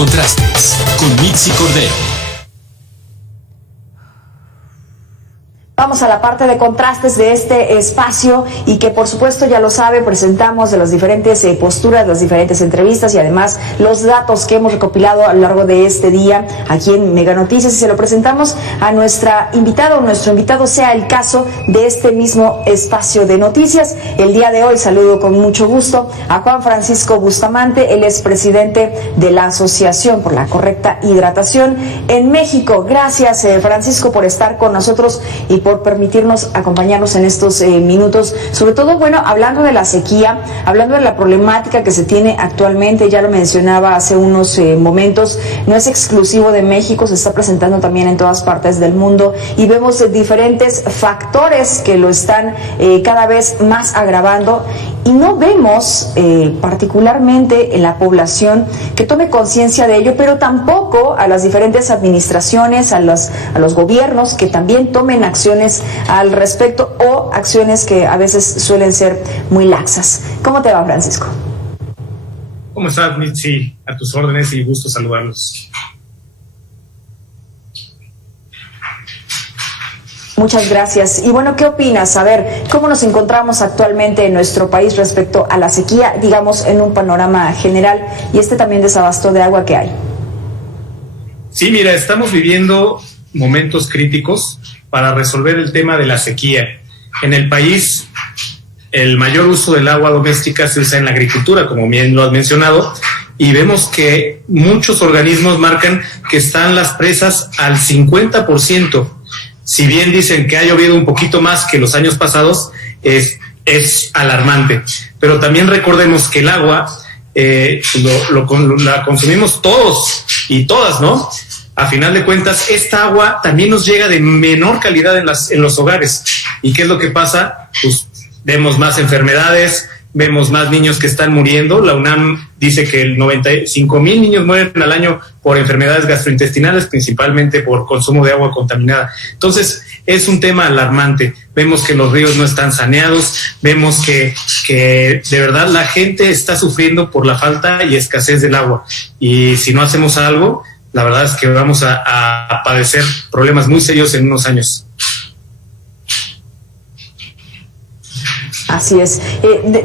Contrastes con Mitzi Cordero. Vamos a la parte de contrastes de este espacio y que por supuesto ya lo sabe, presentamos de las diferentes posturas, las diferentes entrevistas y además los datos que hemos recopilado a lo largo de este día aquí en Mega Noticias y se lo presentamos a nuestro invitado sea el caso de este mismo espacio de noticias. El día de hoy saludo con mucho gusto a Juan Francisco Bustamante, él es presidente de la Asociación por la Correcta Hidratación en México. Gracias Francisco por estar con nosotros y por permitirnos acompañarnos en estos minutos, sobre todo, bueno, hablando de la sequía, hablando de la problemática que se tiene actualmente, ya lo mencionaba hace unos momentos, no es exclusivo de México, se está presentando también en todas partes del mundo y vemos diferentes factores que lo están cada vez más agravando y no vemos particularmente en la población que tome conciencia de ello, pero tampoco a las diferentes administraciones, a los gobiernos que también tomen acciones al respecto o acciones que a veces suelen ser muy laxas. ¿Cómo te va, Francisco? ¿Cómo estás, Mitzi? A tus órdenes y gusto saludarlos. Muchas gracias. Y bueno, ¿qué opinas? A ver, ¿cómo nos encontramos actualmente en nuestro país respecto a la sequía, digamos, en un panorama general y también desabasto de agua que hay? Sí, mira, estamos viviendo momentos críticos para resolver el tema de la sequía. En el país, el mayor uso del agua doméstica se usa en la agricultura, como bien lo has mencionado, y vemos que muchos organismos marcan que están las presas al 50%. Si bien dicen que ha llovido un poquito más que los años pasados, es alarmante. Pero también recordemos que el agua la consumimos todos y todas, ¿no? A final de cuentas, esta agua también nos llega de menor calidad en los hogares. ¿Y qué es lo que pasa? Pues vemos más enfermedades, vemos más niños que están muriendo. La UNAM dice que 95,000 niños mueren al año por enfermedades gastrointestinales, principalmente por consumo de agua contaminada. Entonces, es un tema alarmante. Vemos que los ríos no están saneados, vemos que de verdad la gente está sufriendo por la falta y escasez del agua. Y si no hacemos algo, la verdad es que vamos a padecer problemas muy serios en unos años. Así es.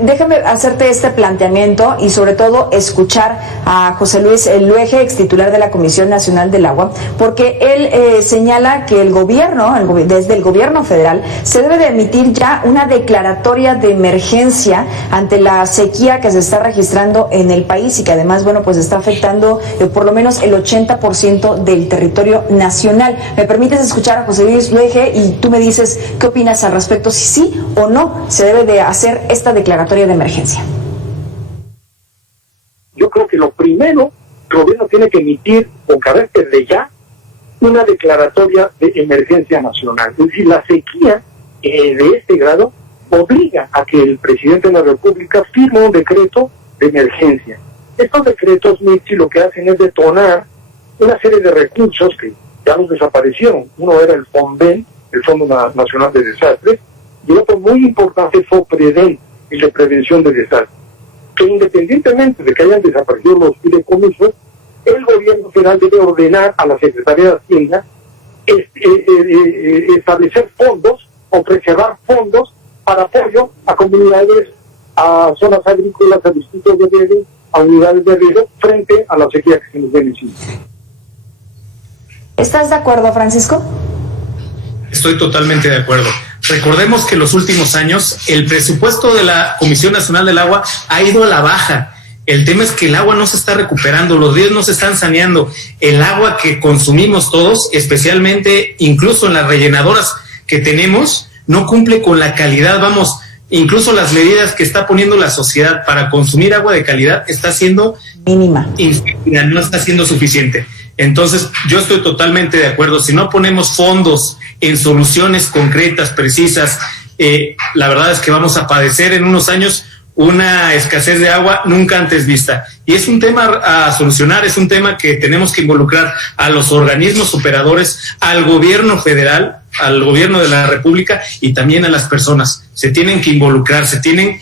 Déjame hacerte este planteamiento y sobre todo escuchar a José Luis Luege, ex titular de la Comisión Nacional del Agua, porque él señala que el gobierno, desde el gobierno federal, se debe de emitir ya una declaratoria de emergencia ante la sequía que se está registrando en el país y que además, bueno, pues está afectando por lo menos el 80% del territorio nacional. ¿Me permites escuchar a José Luis Luege y tú me dices qué opinas al respecto, si sí o no se debe de hacer esta declaratoria de emergencia? Yo creo que lo primero, el gobierno tiene que emitir con carácter de ya una declaratoria de emergencia nacional. Es decir, la sequía de este grado obliga a que el presidente de la República firme un decreto de emergencia. Estos decretos, Mitzi, lo que hacen es detonar una serie de recursos que ya los desaparecieron. Uno era el FONDEN, el Fondo Nacional de Desastres, y otro muy importante fue PREDEN, el de Prevención de Desastres, que independientemente de que hayan desaparecido los fideicomisos, el gobierno federal debe ordenar a la Secretaría de Hacienda establecer fondos o preservar fondos para apoyo a comunidades, a zonas agrícolas, a distritos de riego, a unidades de riego, frente a la sequía que se nos viene encima. ¿Estás de acuerdo, Francisco? Estoy totalmente de acuerdo. Recordemos que en los últimos años el presupuesto de la Comisión Nacional del Agua ha ido a la baja. El tema es que el agua no se está recuperando, los ríos no se están saneando. El agua que consumimos todos, especialmente incluso en las rellenadoras que tenemos, no cumple con la calidad. Vamos, incluso las medidas que está poniendo la sociedad para consumir agua de calidad está siendo mínima. No está siendo suficiente. Entonces, yo estoy totalmente de acuerdo. Si no ponemos fondos en soluciones concretas, precisas, la verdad es que vamos a padecer en unos años una escasez de agua nunca antes vista. Y es un tema a solucionar, es un tema que tenemos que involucrar a los organismos operadores, al gobierno federal, al gobierno de la República y también a las personas. Se tienen que involucrar, se tienen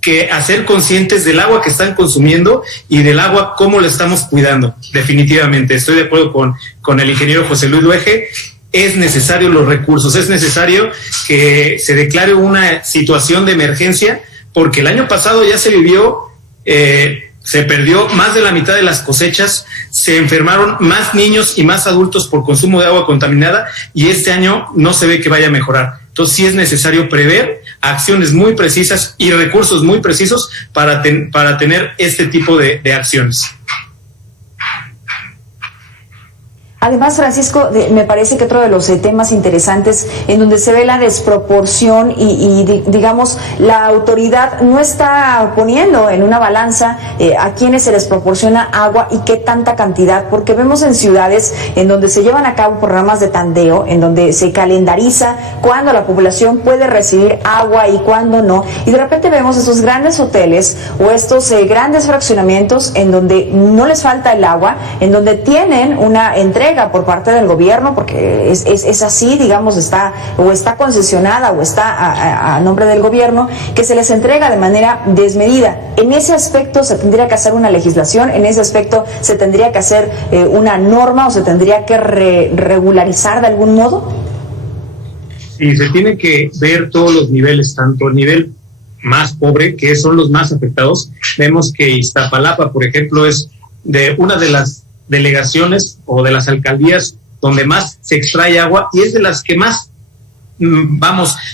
que hacer conscientes del agua que están consumiendo y del agua cómo la estamos cuidando. Definitivamente, estoy de acuerdo con el ingeniero José Luis Dueje. Es necesario los recursos, es necesario que se declare una situación de emergencia, porque el año pasado ya se vivió, se perdió más de la mitad de las cosechas, se enfermaron más niños y más adultos por consumo de agua contaminada, y este año no se ve que vaya a mejorar. Entonces sí es necesario prever acciones muy precisas y recursos muy precisos para tener este tipo de acciones. Además, Francisco, me parece que otro de los temas interesantes en donde se ve la desproporción y digamos, la autoridad no está poniendo en una balanza a quienes se les proporciona agua y qué tanta cantidad, porque vemos en ciudades en donde se llevan a cabo programas de tandeo, en donde se calendariza cuándo la población puede recibir agua y cuándo no, y de repente vemos esos grandes hoteles o estos grandes fraccionamientos en donde no les falta el agua, en donde tienen una entrega por parte del gobierno, porque es así, digamos, está concesionada o está a nombre del gobierno, que se les entrega de manera desmedida. En ese aspecto se tendría que hacer una legislación, en ese aspecto se tendría que hacer una norma o se tendría que regularizar de algún modo. Sí, se tiene que ver todos los niveles, tanto el nivel más pobre, que son los más afectados. Vemos que Iztapalapa, por ejemplo, es de una de las delegaciones o de las alcaldías donde más se extrae agua y es de las que más,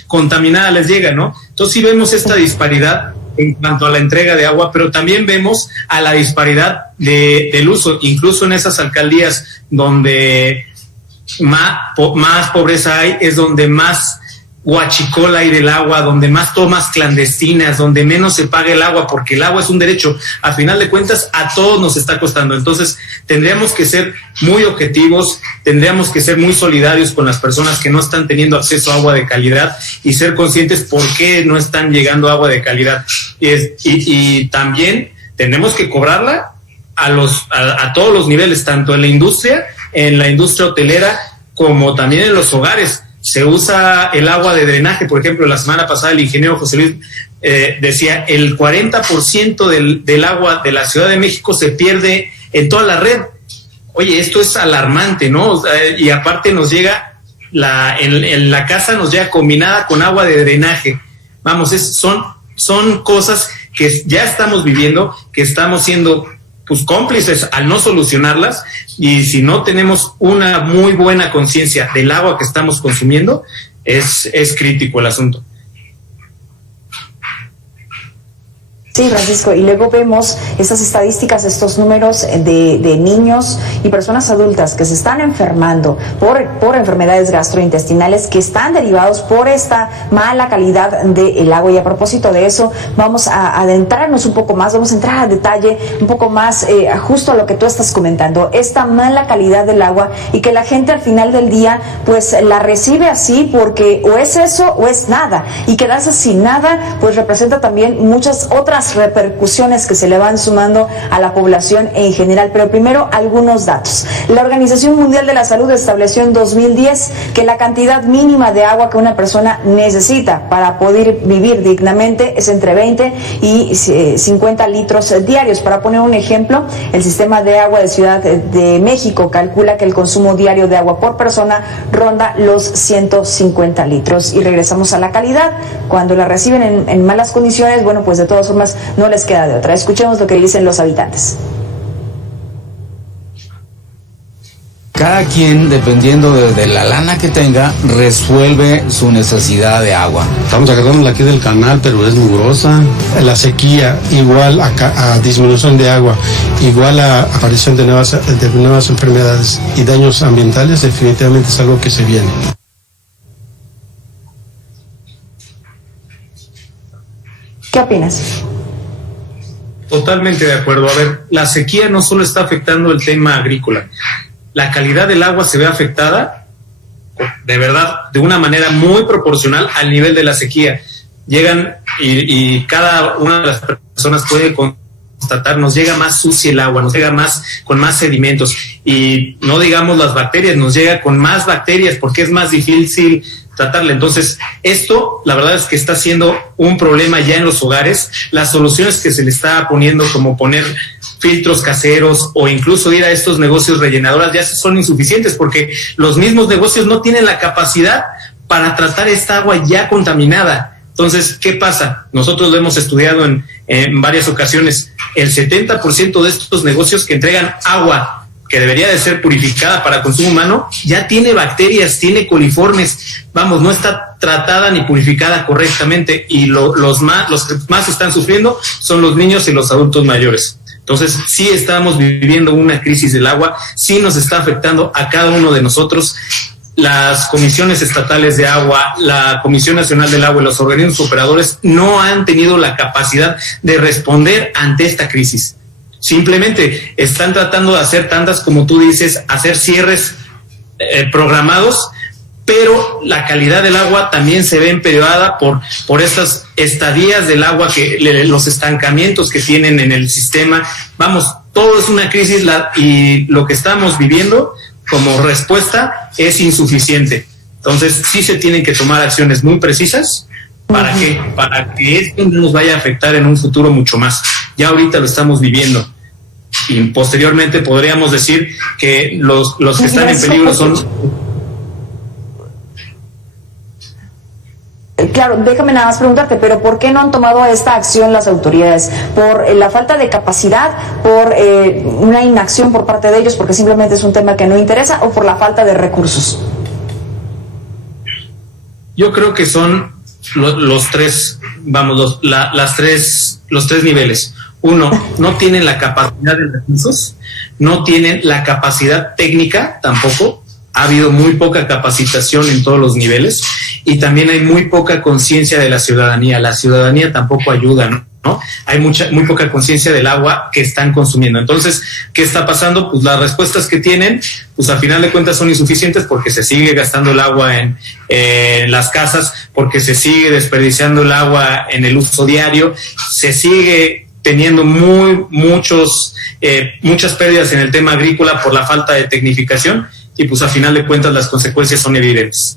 contaminada les llega, ¿no? Entonces sí vemos esta disparidad en cuanto a la entrega de agua, pero también vemos a la disparidad del uso, incluso en esas alcaldías donde más pobreza hay, es donde más huachicola hay del agua, donde más tomas clandestinas, donde menos se paga el agua, porque el agua es un derecho. A final de cuentas, a todos nos está costando. Entonces, tendríamos que ser muy objetivos, tendríamos que ser muy solidarios con las personas que no están teniendo acceso a agua de calidad y ser conscientes por qué no están llegando agua de calidad. Y también tenemos que cobrarla a todos los niveles, tanto en la industria hotelera, como también en los hogares. Se usa el agua de drenaje, por ejemplo, la semana pasada el ingeniero José Luis decía, el 40% del agua de la Ciudad de México se pierde en toda la red. Oye, esto es alarmante, ¿no? Y aparte nos llega, en la casa nos llega combinada con agua de drenaje. Vamos, son cosas que ya estamos viviendo, que estamos siendo cómplices al no solucionarlas, y si no tenemos una muy buena conciencia del agua que estamos consumiendo, es crítico el asunto. Sí, Francisco, y luego vemos estas estadísticas, estos números de niños y personas adultas que se están enfermando por enfermedades gastrointestinales que están derivados por esta mala calidad del agua. Y a propósito de eso, vamos a adentrarnos un poco más, vamos a entrar a detalle un poco más justo a lo que tú estás comentando, esta mala calidad del agua, y que la gente al final del día pues la recibe así porque o es eso o es nada, y quedarse sin nada pues representa también muchas otras repercusiones que se le van sumando a la población en general. Pero primero, algunos datos. La Organización Mundial de la Salud estableció en 2010 que la cantidad mínima de agua que una persona necesita para poder vivir dignamente es entre 20 y 50 litros diarios. Para poner un ejemplo, el Sistema de Agua de Ciudad de México calcula que el consumo diario de agua por persona ronda los 150 litros. Y regresamos a la calidad. Cuando la reciben en malas condiciones, bueno, pues de todas formas no les queda de otra. Escuchemos lo que dicen los habitantes. Cada quien, dependiendo de la lana que tenga, resuelve su necesidad de agua. Estamos agarrándola aquí del canal, pero es mugrosa. La sequía, igual a disminución de agua, igual a aparición de nuevas enfermedades y daños ambientales, definitivamente es algo que se viene. ¿Qué opinas? Totalmente de acuerdo. A ver, la sequía no solo está afectando el tema agrícola, la calidad del agua se ve afectada, de verdad, de una manera muy proporcional al nivel de la sequía. Llegan y cada una de las personas puede constatar, nos llega más sucia el agua, nos llega con más sedimentos, y no digamos las bacterias, nos llega con más bacterias porque es más difícil tratarla. Entonces, esto, la verdad es que está siendo un problema ya en los hogares. Las soluciones que se le está poniendo, como poner filtros caseros o incluso ir a estos negocios rellenadoras, ya son insuficientes porque los mismos negocios no tienen la capacidad para tratar esta agua ya contaminada. Entonces, ¿qué pasa? Nosotros lo hemos estudiado en varias ocasiones. El 70% de estos negocios que entregan agua que debería de ser purificada para consumo humano, ya tiene bacterias, tiene coliformes, vamos, no está tratada ni purificada correctamente, y los que más están sufriendo son los niños y los adultos mayores. Entonces, sí estamos viviendo una crisis del agua, sí nos está afectando a cada uno de nosotros. Las comisiones estatales de agua, la Comisión Nacional del Agua y los organismos operadores no han tenido la capacidad de responder ante esta crisis. Simplemente están tratando de hacer tandas, como tú dices, hacer cierres programados, pero la calidad del agua también se ve empeorada por estas estadías del agua, los estancamientos que tienen en el sistema. Vamos, todo es una crisis y lo que estamos viviendo como respuesta es insuficiente. Entonces, sí se tienen que tomar acciones muy precisas. ¿Para qué? Para que esto no nos vaya a afectar en un futuro mucho más. Ya ahorita lo estamos viviendo. Y posteriormente podríamos decir que los que están en peligro son... Claro, déjame nada más preguntarte, pero ¿por qué no han tomado esta acción las autoridades? ¿Por la falta de capacidad, por una inacción por parte de ellos, porque simplemente es un tema que no interesa, o por la falta de recursos? Yo creo que son los tres, vamos, los tres niveles. Uno, no tienen la capacidad de recursos, no tienen la capacidad técnica tampoco. Ha habido muy poca capacitación en todos los niveles y también hay muy poca conciencia de la ciudadanía. La ciudadanía tampoco ayuda, ¿no? Hay muy poca conciencia del agua que están consumiendo. Entonces, ¿qué está pasando? Pues las respuestas que tienen, pues a final de cuentas son insuficientes porque se sigue gastando el agua en las casas, porque se sigue desperdiciando el agua en el uso diario, se sigue teniendo muchas pérdidas en el tema agrícola por la falta de tecnificación. Y pues a final de cuentas las consecuencias son evidentes.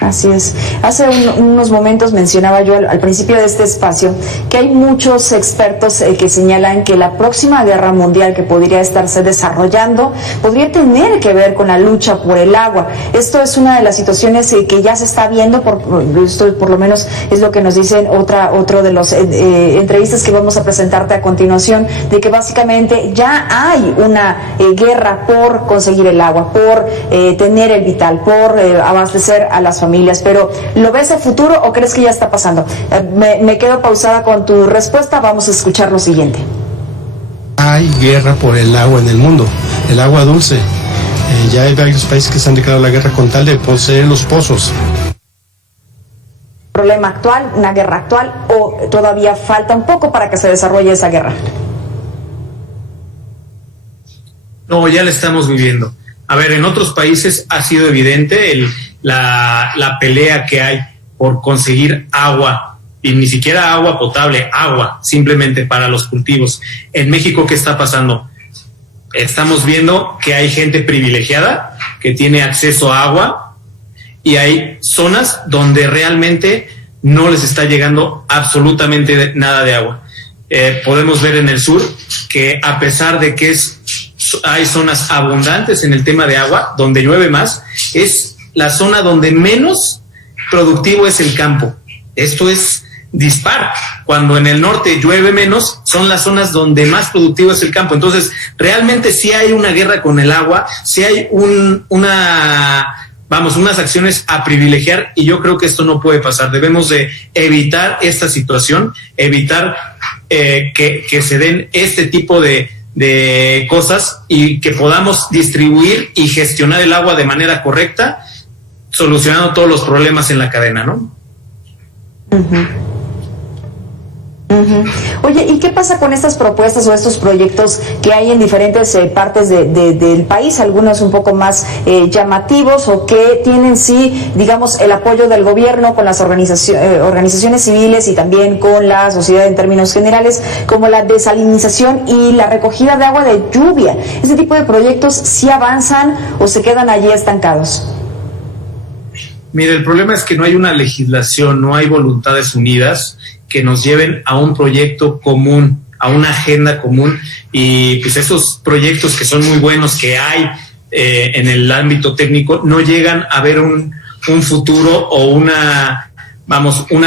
Así es. Hace unos momentos mencionaba yo al principio de este espacio que hay muchos expertos que señalan que la próxima guerra mundial que podría estarse desarrollando podría tener que ver con la lucha por el agua. Esto es una de las situaciones que ya se está viendo, esto por lo menos es lo que nos dicen otro de los entrevistas que vamos a presentarte a continuación, de que básicamente ya hay una guerra por conseguir el agua, por tener el vital, por abastecer a las familias. Pero ¿lo ves a futuro o crees que ya está pasando? Me quedo pausada con tu respuesta. Vamos a escuchar lo siguiente. Hay guerra por el agua en el mundo, el agua dulce. Ya hay varios países que se han declarado la guerra con tal de poseer los pozos. ¿Problema actual, una guerra actual, o todavía falta un poco para que se desarrolle esa guerra? No, ya la estamos viviendo. A ver, en otros países ha sido evidente la pelea que hay por conseguir agua, y ni siquiera agua potable, agua simplemente para los cultivos. En México, ¿qué está pasando? Estamos viendo que hay gente privilegiada que tiene acceso a agua y hay zonas donde realmente no les está llegando absolutamente nada de agua. Podemos ver en el sur que a pesar de que hay zonas abundantes en el tema de agua, donde llueve más, es la zona donde menos productivo es el campo. Esto es dispar. Cuando en el norte llueve menos, son las zonas donde más productivo es el campo. Entonces, realmente sí hay una guerra con el agua, sí hay unas acciones a privilegiar, y yo creo que esto no puede pasar. Debemos de evitar esta situación, evitar que se den este tipo de cosas y que podamos distribuir y gestionar el agua de manera correcta, solucionando todos los problemas en la cadena, ¿no? Uh-huh. Oye, ¿y qué pasa con estas propuestas o estos proyectos que hay en diferentes partes del país? Algunos un poco más llamativos o que tienen sí, digamos, el apoyo del gobierno con las organizaciones civiles y también con la sociedad en términos generales, como la desalinización y la recogida de agua de lluvia. ¿Este tipo de proyectos sí avanzan o se quedan allí estancados? Mire, el problema es que no hay una legislación, no hay voluntades unidas que nos lleven a un proyecto común, a una agenda común, y pues esos proyectos que son muy buenos que hay en el ámbito técnico no llegan a ver un futuro o una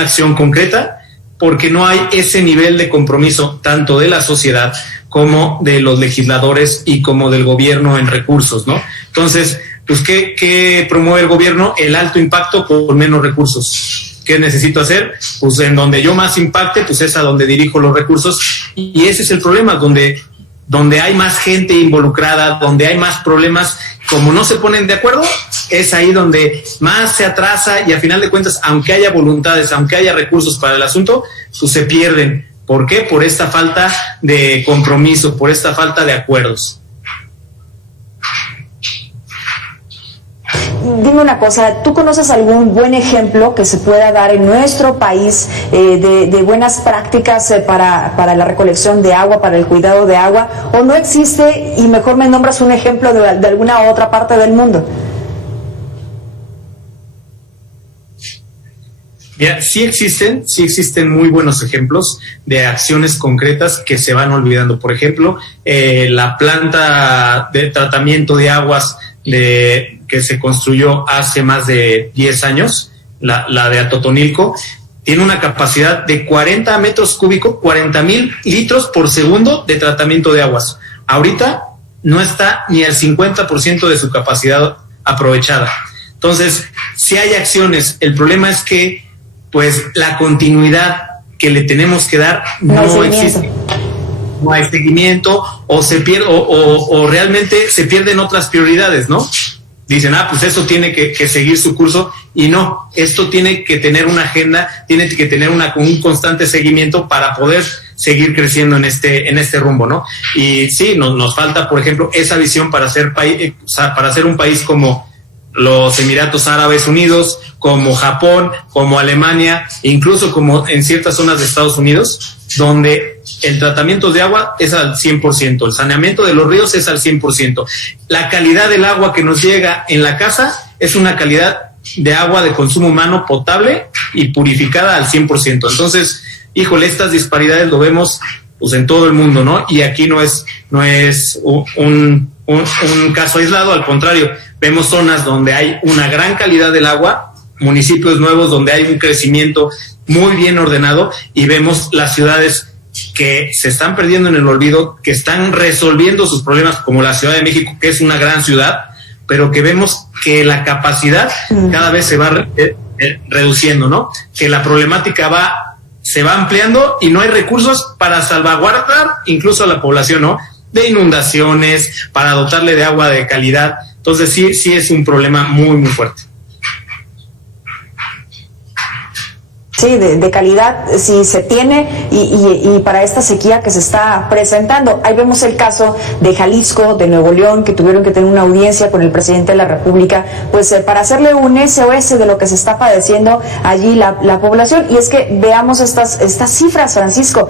acción concreta, porque no hay ese nivel de compromiso tanto de la sociedad como de los legisladores y como del gobierno en recursos, ¿no? Entonces, pues, ¿qué promueve el gobierno? El alto impacto por menos recursos. ¿Qué necesito hacer? Pues en donde yo más impacte, pues es a donde dirijo los recursos, y ese es el problema, donde hay más gente involucrada, donde hay más problemas, como no se ponen de acuerdo, es ahí donde más se atrasa, y a final de cuentas, aunque haya voluntades, aunque haya recursos para el asunto, pues se pierden. ¿Por qué? Por esta falta de compromiso, por esta falta de acuerdos. Dime una cosa, ¿tú conoces algún buen ejemplo que se pueda dar en nuestro país de buenas prácticas para la recolección de agua, para el cuidado de agua? ¿O no existe y mejor me nombras un ejemplo de alguna otra parte del mundo? Mira, sí existen muy buenos ejemplos de acciones concretas que se van olvidando. Por ejemplo, la planta de tratamiento de aguas que se construyó hace más de 10 años, la de Atotonilco, tiene una capacidad de 40 metros cúbicos, 40,000 litros por segundo de tratamiento de aguas. Ahorita no está ni al 50% de su capacidad aprovechada. Entonces, sí hay acciones. El problema es que, pues, la continuidad que le tenemos que dar no existe. No hay seguimiento, o se pierde, o realmente se pierden otras prioridades, ¿no? Dicen, pues eso tiene que seguir su curso, y no, esto tiene que tener una agenda, tiene que tener un constante seguimiento para poder seguir creciendo en este rumbo, ¿no? Y sí, nos falta, por ejemplo, esa visión para ser un país como los Emiratos Árabes Unidos, como Japón, como Alemania, incluso como en ciertas zonas de Estados Unidos, donde el tratamiento de agua es al 100%, el saneamiento de los ríos es al 100%. La calidad del agua que nos llega en la casa es una calidad de agua de consumo humano potable y purificada al 100%. Entonces, híjole, estas disparidades lo vemos pues en todo el mundo, ¿no? Y aquí no es un caso aislado, al contrario, vemos zonas donde hay una gran calidad del agua, municipios nuevos donde hay un crecimiento muy bien ordenado, y vemos las ciudades que se están perdiendo en el olvido, que están resolviendo sus problemas, como la Ciudad de México, que es una gran ciudad, pero que vemos que la capacidad cada vez se va reduciendo, ¿no? Que la problemática se va ampliando y no hay recursos para salvaguardar incluso a la población, ¿no? De inundaciones, para dotarle de agua de calidad. Entonces sí es un problema muy, muy fuerte. Sí, de calidad sí se tiene, y para esta sequía que se está presentando. Ahí vemos el caso de Jalisco, de Nuevo León, que tuvieron que tener una audiencia con el presidente de la República, pues para hacerle un SOS de lo que se está padeciendo allí la población. Y es que veamos estas cifras, Francisco.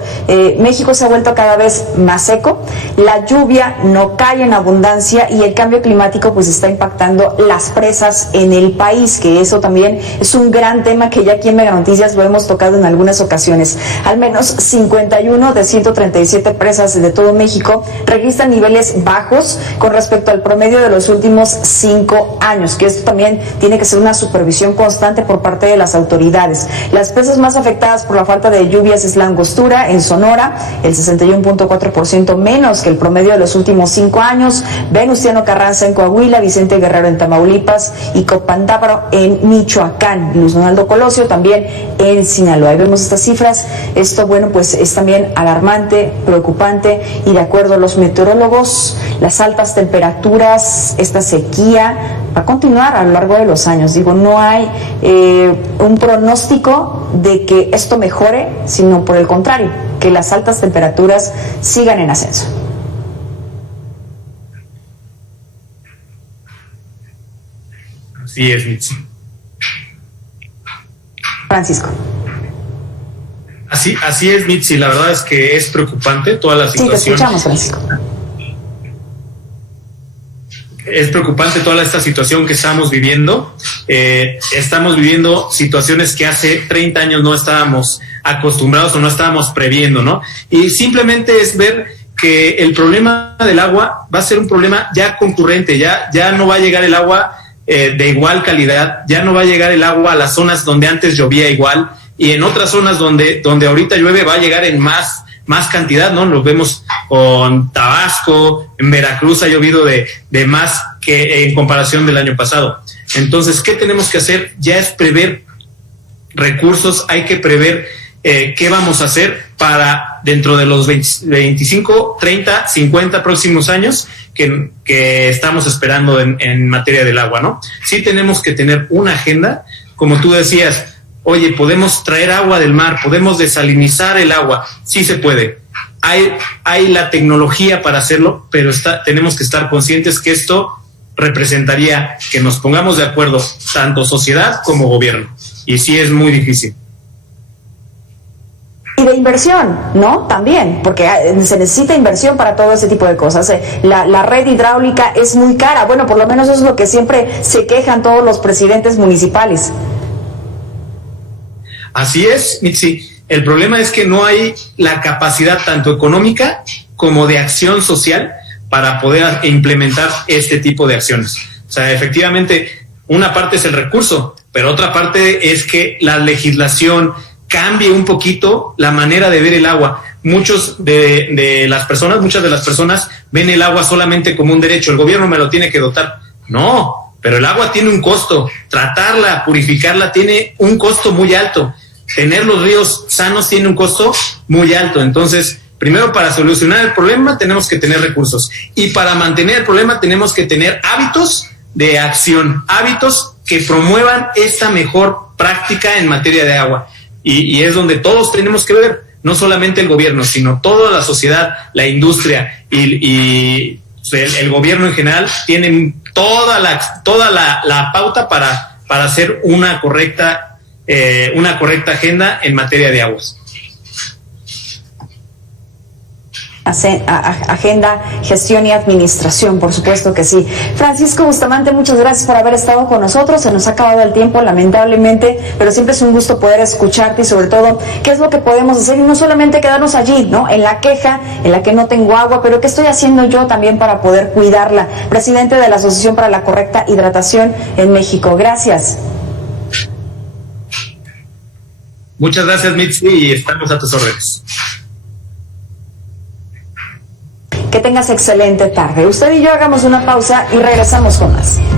México se ha vuelto cada vez más seco, la lluvia no cae en abundancia, y el cambio climático pues está impactando las presas en el país, que eso también es un gran tema que ya aquí en Mega Noticias lo hemos tocado en algunas ocasiones. Al menos 51 de 137 presas de todo México registran niveles bajos con respecto al promedio de los últimos 5 años, que esto también tiene que ser una supervisión constante por parte de las autoridades. Las presas más afectadas por la falta de lluvias es la Angostura en Sonora, el 61.4% menos que el promedio de los últimos 5 años, Venustiano Carranza en Coahuila, Vicente Guerrero en Tamaulipas y Copandabro en Michoacán. Luis Donaldo Colosio también en en Sinaloa. Y vemos estas cifras, esto, bueno, pues es también alarmante, preocupante, y de acuerdo a los meteorólogos, las altas temperaturas, esta sequía va a continuar a lo largo de los años. Digo, no hay un pronóstico de que esto mejore, sino por el contrario, que las altas temperaturas sigan en ascenso. Así es, Mitzi. Francisco. Así es, Mitzi. La verdad es que es preocupante toda la situación. Sí, te escuchamos, Francisco. Es preocupante toda esta situación que estamos viviendo. Estamos viviendo situaciones que hace 30 años no estábamos acostumbrados o no estábamos previendo, ¿no? Y simplemente es ver que el problema del agua va a ser un problema ya concurrente, ya no va a llegar el agua de igual calidad, ya no va a llegar el agua a las zonas donde antes llovía igual, y en otras zonas donde ahorita llueve va a llegar en más cantidad, ¿no? Lo vemos con Tabasco, en Veracruz ha llovido de más que en comparación del año pasado. Entonces, ¿qué tenemos que hacer? Ya es prever recursos, hay que prever qué vamos a hacer para dentro de los 25, 30, 50 próximos años que estamos esperando en materia del agua, ¿no? Sí tenemos que tener una agenda, como tú decías. Oye, podemos traer agua del mar, podemos desalinizar el agua, sí se puede. Hay la tecnología para hacerlo, pero tenemos que estar conscientes que esto representaría que nos pongamos de acuerdo, tanto sociedad como gobierno, y sí es muy difícil. Y de inversión, ¿no? También, porque se necesita inversión para todo ese tipo de cosas. La red hidráulica es muy cara, bueno, por lo menos eso es lo que siempre se quejan todos los presidentes municipales. Así es, Mitzi. El problema es que no hay la capacidad tanto económica como de acción social para poder implementar este tipo de acciones. O sea, efectivamente, una parte es el recurso, pero otra parte es que la legislación cambie un poquito la manera de ver el agua. Muchas de las personas ven el agua solamente como un derecho. El gobierno me lo tiene que dotar. No, pero el agua tiene un costo. Tratarla, purificarla, tiene un costo muy alto. Tener los ríos sanos tiene un costo muy alto. Entonces, primero, para solucionar el problema tenemos que tener recursos, y para mantener el problema tenemos que tener hábitos de acción, hábitos que promuevan esta mejor práctica en materia de agua, y es donde todos tenemos que ver, no solamente el gobierno, sino toda la sociedad, la industria y el gobierno en general tienen toda la pauta para hacer una correcta agenda en materia de aguas. Agenda, gestión y administración, por supuesto que sí. Francisco Bustamante, muchas gracias por haber estado con nosotros. Se nos ha acabado el tiempo, lamentablemente, pero siempre es un gusto poder escucharte y sobre todo qué es lo que podemos hacer, y no solamente quedarnos allí, ¿no? En la queja, en la que no tengo agua, pero qué estoy haciendo yo también para poder cuidarla. Presidente de la Asociación para la Correcta Hidratación en México. Gracias. Muchas gracias, Mitzi, y estamos a tus órdenes. Que tengas excelente tarde. Usted y yo hagamos una pausa y regresamos con más.